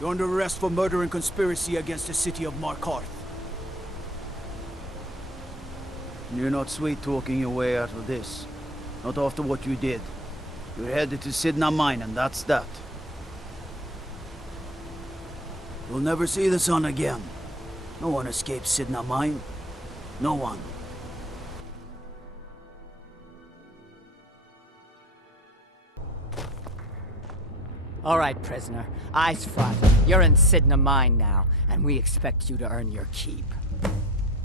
You're under arrest for murder and conspiracy against the city of Markarth. You're not sweet-talking your way out of this. Not after what you did. You're headed to CIDHNA mine, and that's that. You'll never see the sun again. No one escapes CIDHNA mine. No one. All right, prisoner. Eyes front. You're in CIDHNA mine now, and we expect you to earn your keep.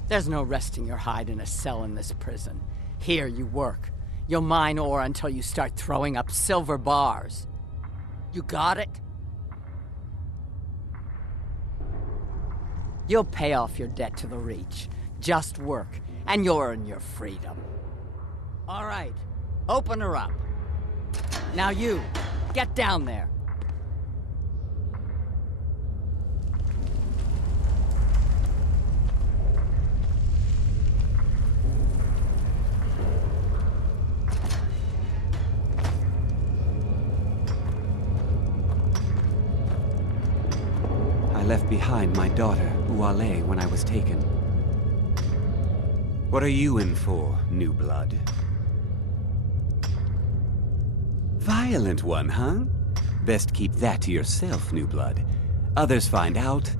There's no resting your hide in a cell in this prison. Here you work. You'll mine ore until you start throwing up silver bars. You got it? You'll pay off your debt to the Reach. Just work, and you'll earn your freedom. All right, open her up. Now you, get down there. I left behind my daughter, Uale, when I was taken. What are you in for, new blood? Violent one, huh? Best keep that to yourself, new blood. Others find out,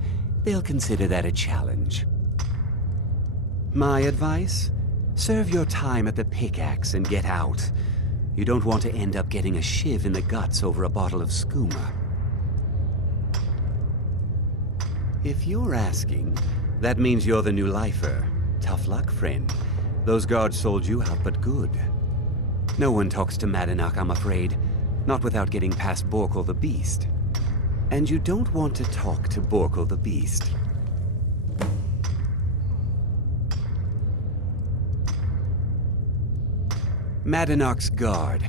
they'll consider that a challenge. My advice? Serve your time at the pickaxe and get out. You don't want to end up getting a shiv in the guts over a bottle of skooma. If you're asking, that means you're the new lifer. Tough luck, friend. Those guards sold you out, but good. No one talks to Madanak, I'm afraid. Not without getting past Borkul the Beast. And you don't want to talk to Borkul the Beast. Madanak's guard.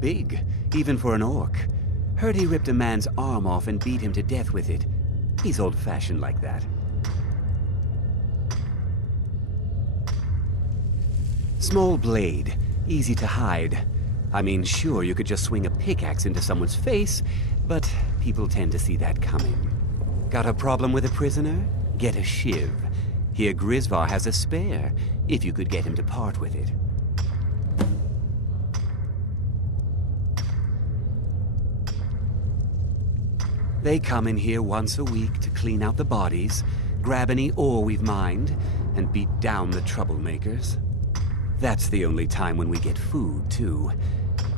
Big, even for an orc. Heard he ripped a man's arm off and beat him to death with it. He's old-fashioned like that. Small blade, easy to hide. I mean, sure, you could just swing a pickaxe into someone's face, but people tend to see that coming. Got a problem with a prisoner? Get a shiv. Here Grisvar has a spare, if you could get him to part with it. They come in here once a week to clean out the bodies, grab any ore we've mined, and beat down the troublemakers. That's the only time when we get food, too.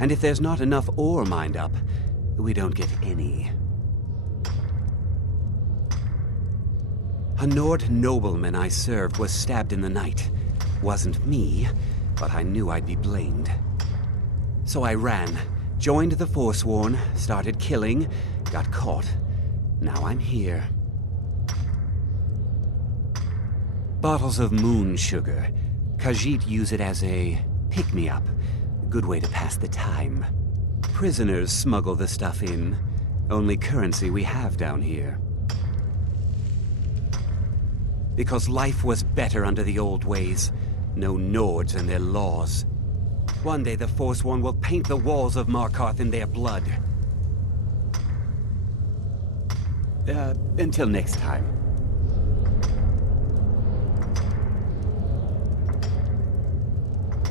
And if there's not enough ore mined up, we don't get any. A Nord nobleman I served was stabbed in the night. Wasn't me, but I knew I'd be blamed. So I ran, joined the Forsworn, started killing, got caught. Now I'm here. Bottles of moon sugar. Khajiit use it as a pick-me-up. Good way to pass the time. Prisoners smuggle the stuff in. Only currency we have down here. Because life was better under the old ways. No Nords and their laws. One day the Forsworn will paint the walls of Markarth in their blood. Until next time.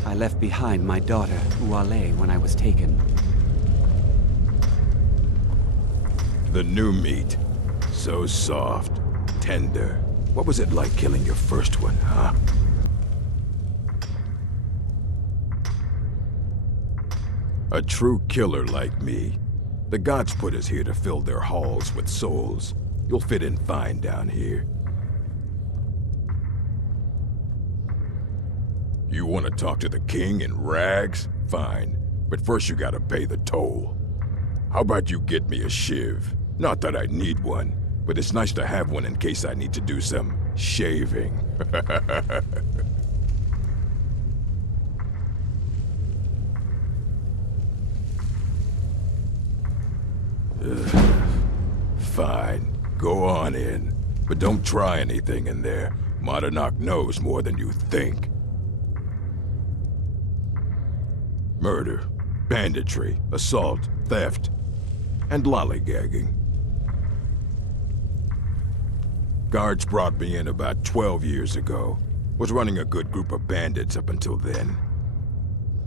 I left behind my daughter, Uale, when I was taken. The new meat. So soft, tender. What was it like killing your first one, huh? A true killer like me. The gods put us here to fill their halls with souls. You'll fit in fine down here. You want to talk to the king in rags? Fine. But first you gotta pay the toll. How about you get me a shiv? Not that I need one, but it's nice to have one in case I need to do some shaving. Fine. Go on in. But don't try anything in there. Madanak knows more than you think. Murder, banditry, assault, theft, and lollygagging. Guards brought me in about 12 years ago. Was running a good group of bandits up until then.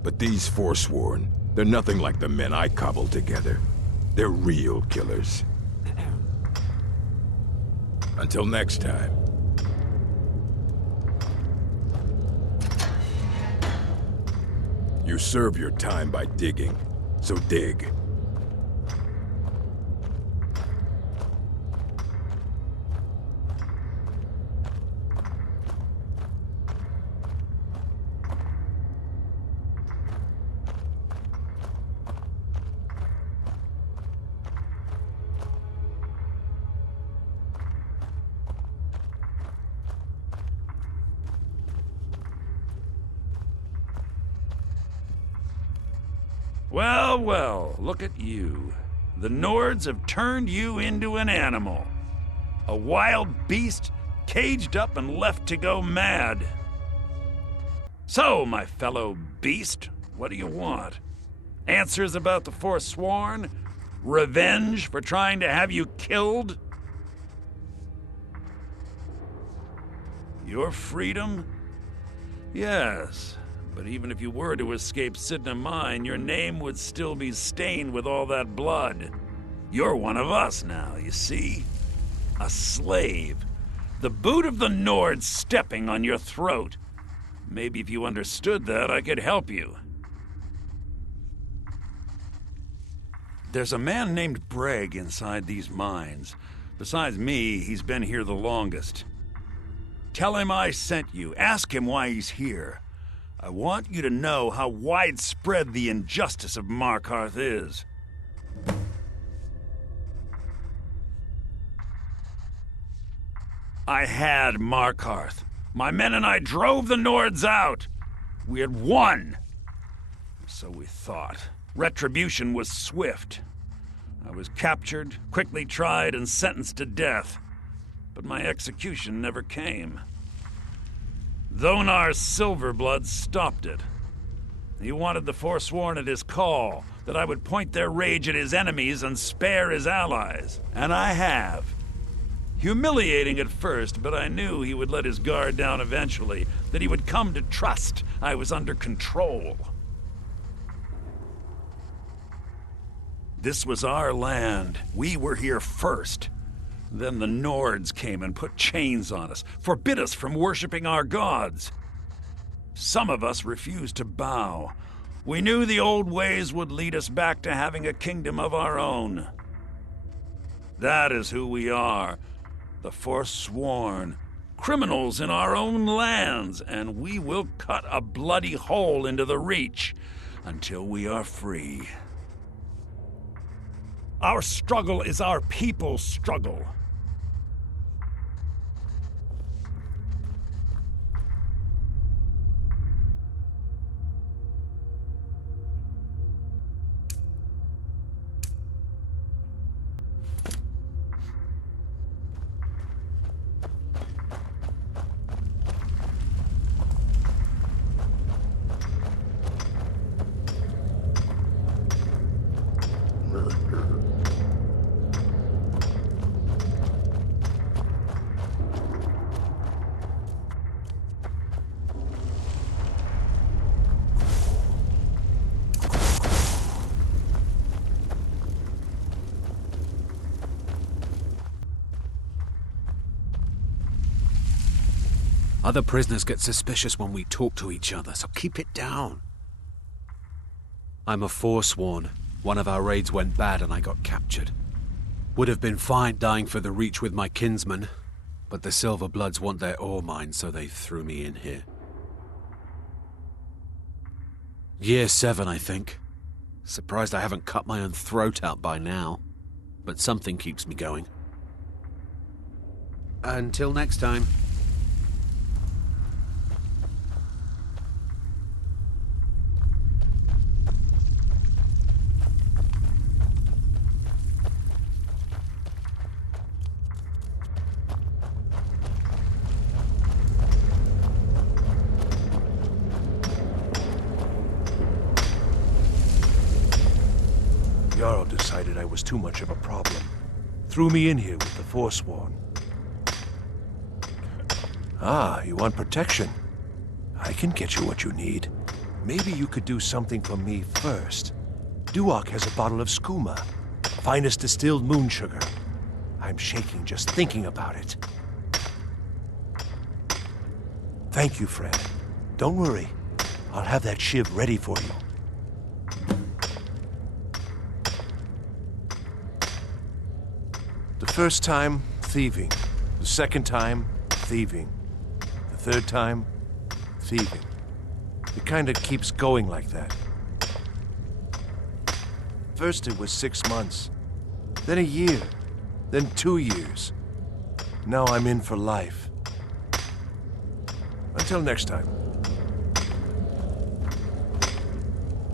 But these Forsworn, they're nothing like the men I cobbled together. They're real killers. Until next time. You serve your time by digging, so dig. Well, well, look at you. The Nords have turned you into an animal. A wild beast, caged up and left to go mad. So, my fellow beast, what do you want? Answers about the Forsworn? Revenge for trying to have you killed? Your freedom? Yes. But even if you were to escape CIDHNA mine, your name would still be stained with all that blood. You're one of us now, you see? A slave. The boot of the Nord stepping on your throat. Maybe if you understood that, I could help you. There's a man named Breg inside these mines. Besides me, he's been here the longest. Tell him I sent you. Ask him why he's here. I want you to know how widespread the injustice of Markarth is. I had Markarth. My men and I drove the Nords out. We had won. So we thought. Retribution was swift. I was captured, quickly tried, and sentenced to death. But my execution never came. Dhonar's Silverblood stopped it. He wanted the Forsworn at his call, that I would point their rage at his enemies and spare his allies. And I have. Humiliating at first, but I knew he would let his guard down eventually, that he would come to trust I was under control. This was our land. We were here first. Then the Nords came and put chains on us, forbid us from worshipping our gods. Some of us refused to bow. We knew the old ways would lead us back to having a kingdom of our own. That is who we are, the Forsworn, criminals in our own lands, and we will cut a bloody hole into the Reach until we are free. Our struggle is our people's struggle. Other prisoners get suspicious when we talk to each other, so keep it down. I'm a Forsworn. One of our raids went bad and I got captured. Would have been fine dying for the Reach with my kinsmen, but the Silverbloods want their ore mine, so they threw me in here. Year 7, I think. Surprised I haven't cut my own throat out by now, but something keeps me going. Until next time. Jarl decided I was too much of a problem. Threw me in here with the Forsworn. Ah, you want protection? I can get you what you need. Maybe you could do something for me first. Duok has a bottle of skooma, finest distilled moon sugar. I'm shaking just thinking about it. Thank you, friend. Don't worry. I'll have that shiv ready for you. The first time, thieving. The second time, thieving. The third time, thieving. It kinda keeps going like that. First it was 6 months, then a year, then 2 years. Now I'm in for life. Until next time.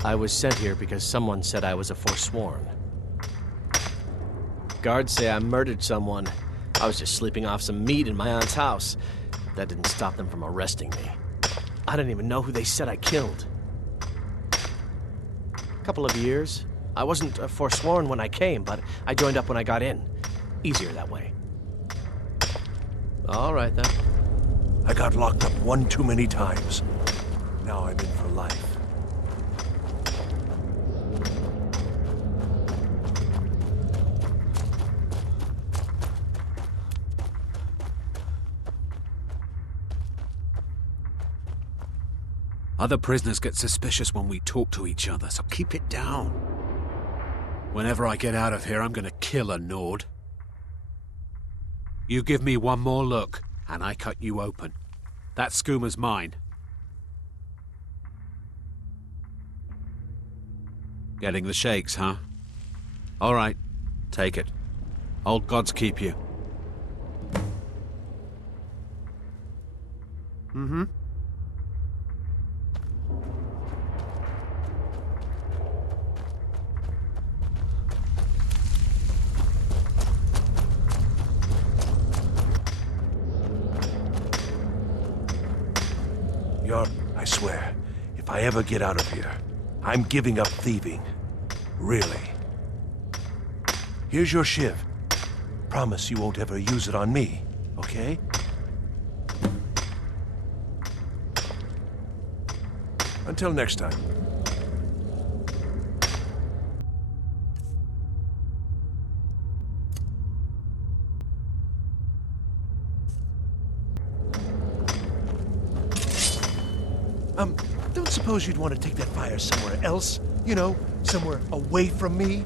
I was sent here because someone said I was a Forsworn. Guards say I murdered someone. I was just sleeping off some meat in my aunt's house. That didn't stop them from arresting me. I didn't even know who they said I killed. A couple of years. I wasn't a Forsworn when I came, but I joined up when I got in. Easier that way. All right, then. I got locked up one too many times. Now I'm in for life. Other prisoners get suspicious when we talk to each other, so keep it down. Whenever I get out of here, I'm gonna kill a Nord. You give me one more look, and I cut you open. That skooma's mine. Getting the shakes, huh? All right, take it. Old gods keep you. Mm-hmm. I swear, if I ever get out of here, I'm giving up thieving. Really. Here's your shiv. Promise you won't ever use it on me, okay? Until next time. Don't suppose you'd want to take that fire somewhere else? You know, somewhere away from me?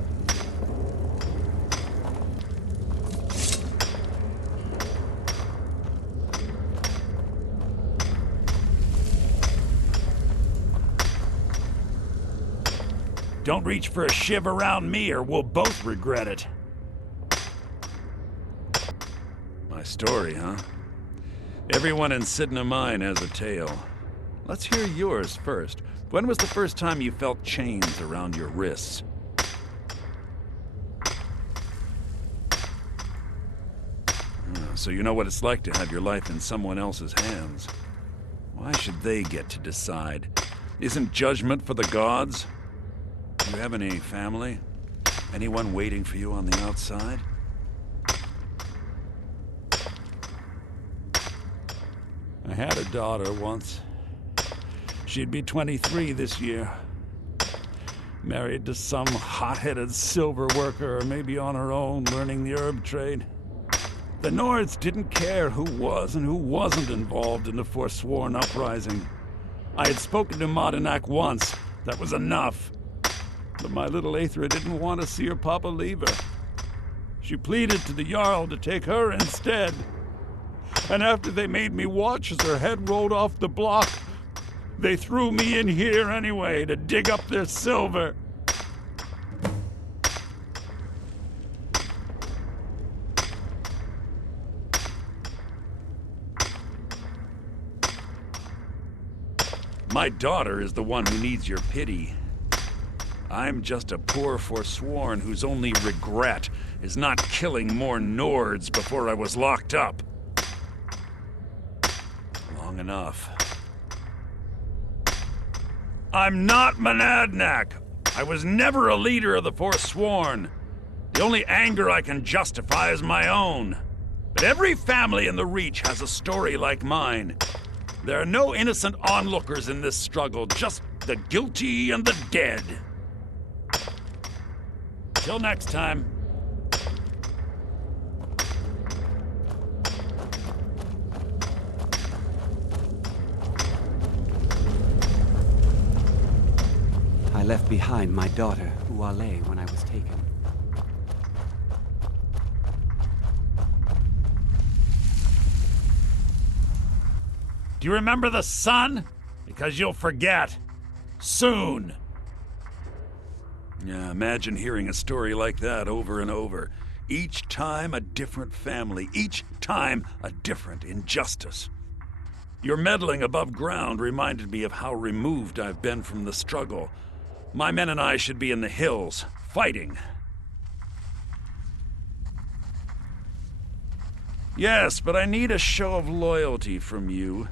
Don't reach for a shiv around me or we'll both regret it. My story, huh? Everyone in CIDHNA Mine has a tale. Let's hear yours first. When was the first time you felt chains around your wrists? So you know what it's like to have your life in someone else's hands. Why should they get to decide? Isn't judgment for the gods? Do you have any family? Anyone waiting for you on the outside? I had a daughter once. She'd be 23 this year. Married to some hot-headed silver worker, or maybe on her own, learning the herb trade. The Nords didn't care who was and who wasn't involved in the Forsworn uprising. I had spoken to Modinak once. That was enough. But my little Aethra didn't want to see her papa leave her. She pleaded to the Jarl to take her instead. And after they made me watch as her head rolled off the block, they threw me in here anyway to dig up their silver. My daughter is the one who needs your pity. I'm just a poor Forsworn whose only regret is not killing more Nords before I was locked up. Long enough. I'm not Monadnock. I was never a leader of the Forsworn. The only anger I can justify is my own. But every family in the Reach has a story like mine. There are no innocent onlookers in this struggle, just the guilty and the dead. Till next time. I left behind my daughter, Uale, when I was taken. Do you remember the sun? Because you'll forget. Soon. Yeah, imagine hearing a story like that over and over. Each time a different family. Each time a different injustice. Your meddling above ground reminded me of how removed I've been from the struggle. My men and I should be in the hills, fighting. Yes, but I need a show of loyalty from you.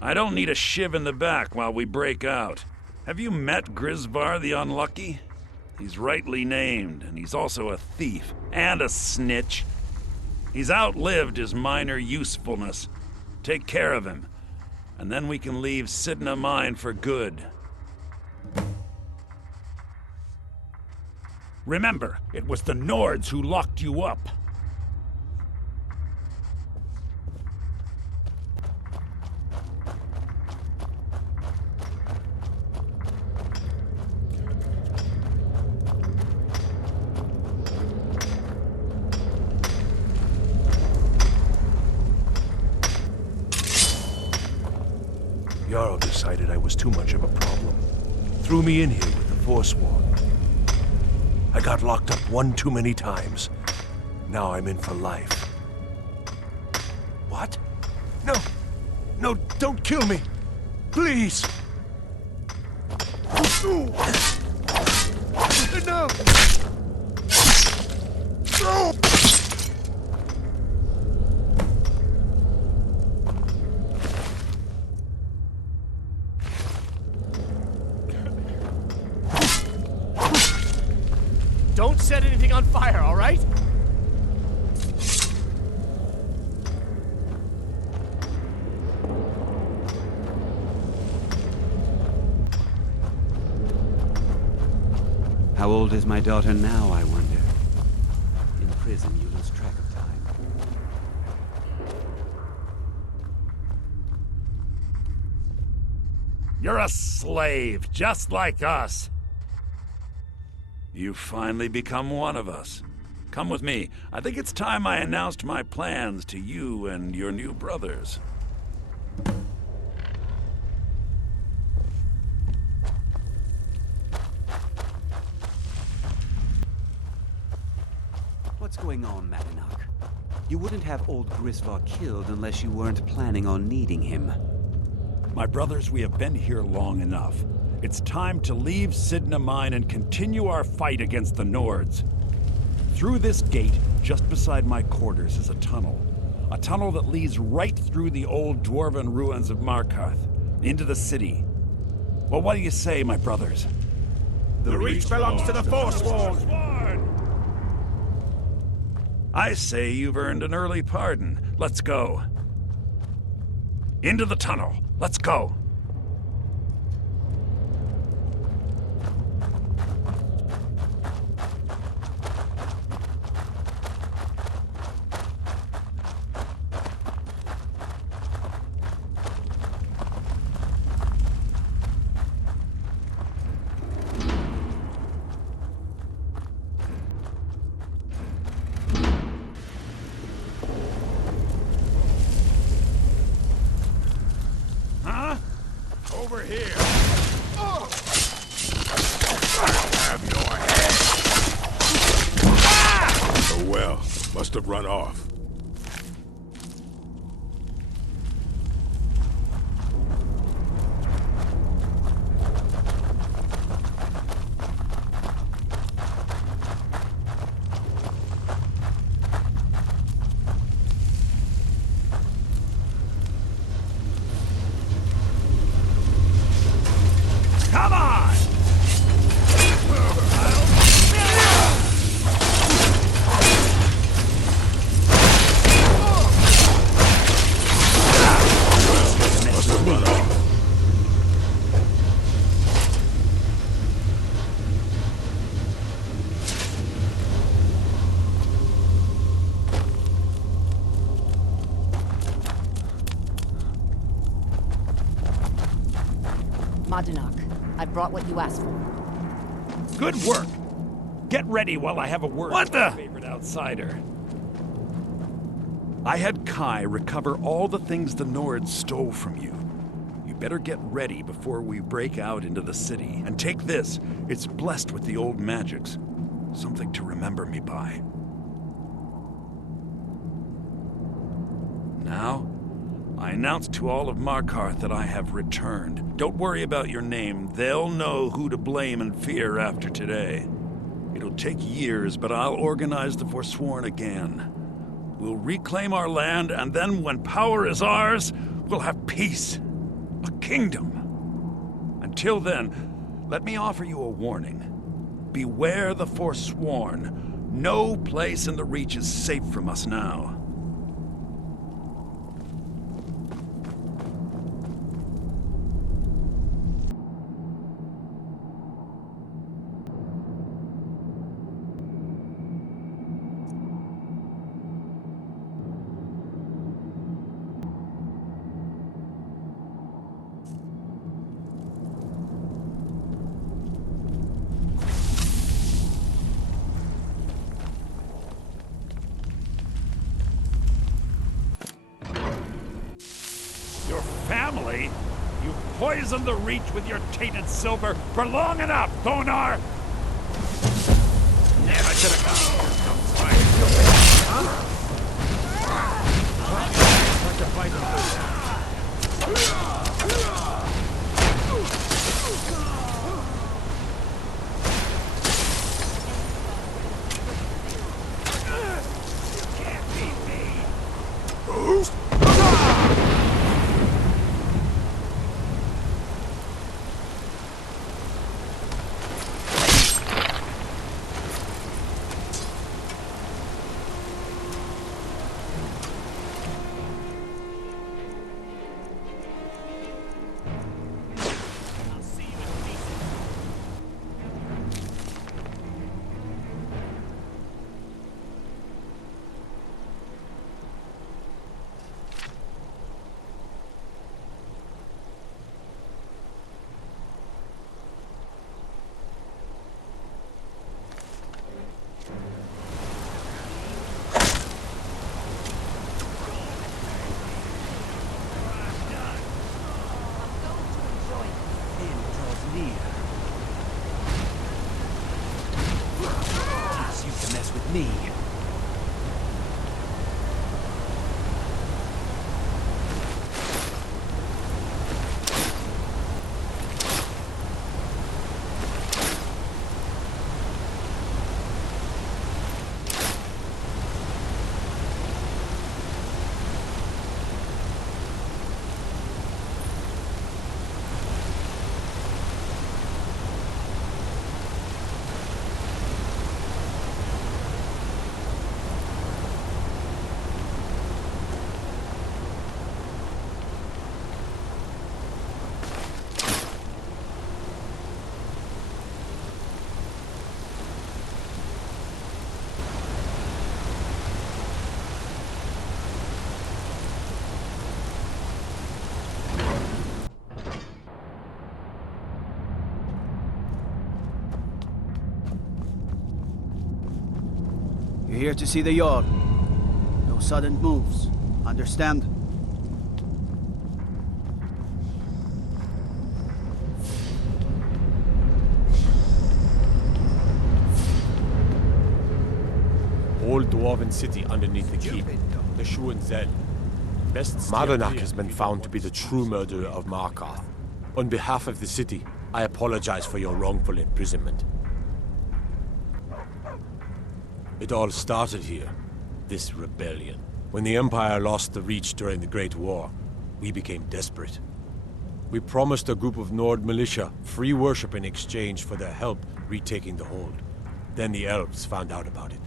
I don't need a shiv in the back while we break out. Have you met Grisvar the Unlucky? He's rightly named, and he's also a thief and a snitch. He's outlived his minor usefulness. Take care of him, and then we can leave CIDHNA mine for good. Remember, it was the Nords who locked you up. Jarl decided I was too much of a problem. Threw me in here with the Forsworn. I got locked up one too many times. Now I'm in for life. What? No! No, don't kill me! Please! No! No! Don't set anything on fire, all right? How old is my daughter now, I wonder? In prison, you lose track of time. You're a slave, just like us. You've finally become one of us. Come with me. I think it's time I announced my plans to you and your new brothers. What's going on, Madanach? You wouldn't have old Grisvar killed unless you weren't planning on needing him. My brothers, we have been here long enough. It's time to leave CIDHNA mine and continue our fight against the Nords. Through this gate, just beside my quarters, is a tunnel. A tunnel that leads right through the old dwarven ruins of Markarth, into the city. Well, what do you say, my brothers? The Reach belongs to the Forsworn! I say you've earned an early pardon. Let's go. Into the tunnel. Let's go. Over here. Oh. Have your head. Ah! Oh well, must have run off. Madunak, I brought what you asked for. Good work. Get ready while I have a word with my favorite outsider. I had Kai recover all the things the Nords stole from you. You better get ready before we break out into the city. And take this. It's blessed with the old magics. Something to remember me by. Now, I announce to all of Markarth that I have returned. Don't worry about your name. They'll know who to blame and fear after today. It'll take years, but I'll organize the Forsworn again. We'll reclaim our land, and then when power is ours, we'll have peace. A kingdom. Until then, let me offer you a warning. Beware the Forsworn. No place in the Reach is safe from us now. Family? You poisoned the Reach with your tainted silver for long enough, Thonar! Never should have come. Can't beat me. Me. You're here to see the Jarl. No sudden moves. Understand? Old dwarven city underneath the keep, the Schuenzel. Madunak has been found to be the true murderer of Markarth. On behalf of the city, I apologize for your wrongful imprisonment. It all started here, this rebellion. When the Empire lost the Reach during the Great War, we became desperate. We promised a group of Nord militia free worship in exchange for their help retaking the hold. Then the elves found out about it.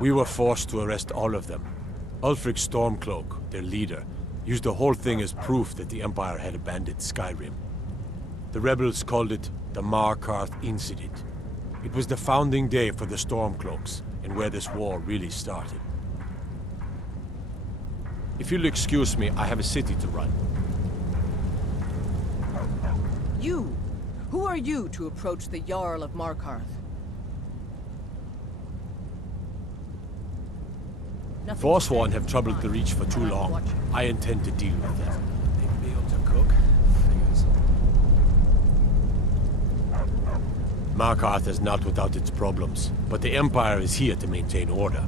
We were forced to arrest all of them. Ulfric Stormcloak, their leader, used the whole thing as proof that the Empire had abandoned Skyrim. The rebels called it the Markarth Incident. It was the founding day for the Stormcloaks, and where this war really started. If you'll excuse me, I have a city to run. You? Who are you to approach the Jarl of Markarth? Forsworn have troubled the Reach for too long. I intend to deal with them. They'd be able to cook. Figures. Markarth is not without its problems, but the Empire is here to maintain order.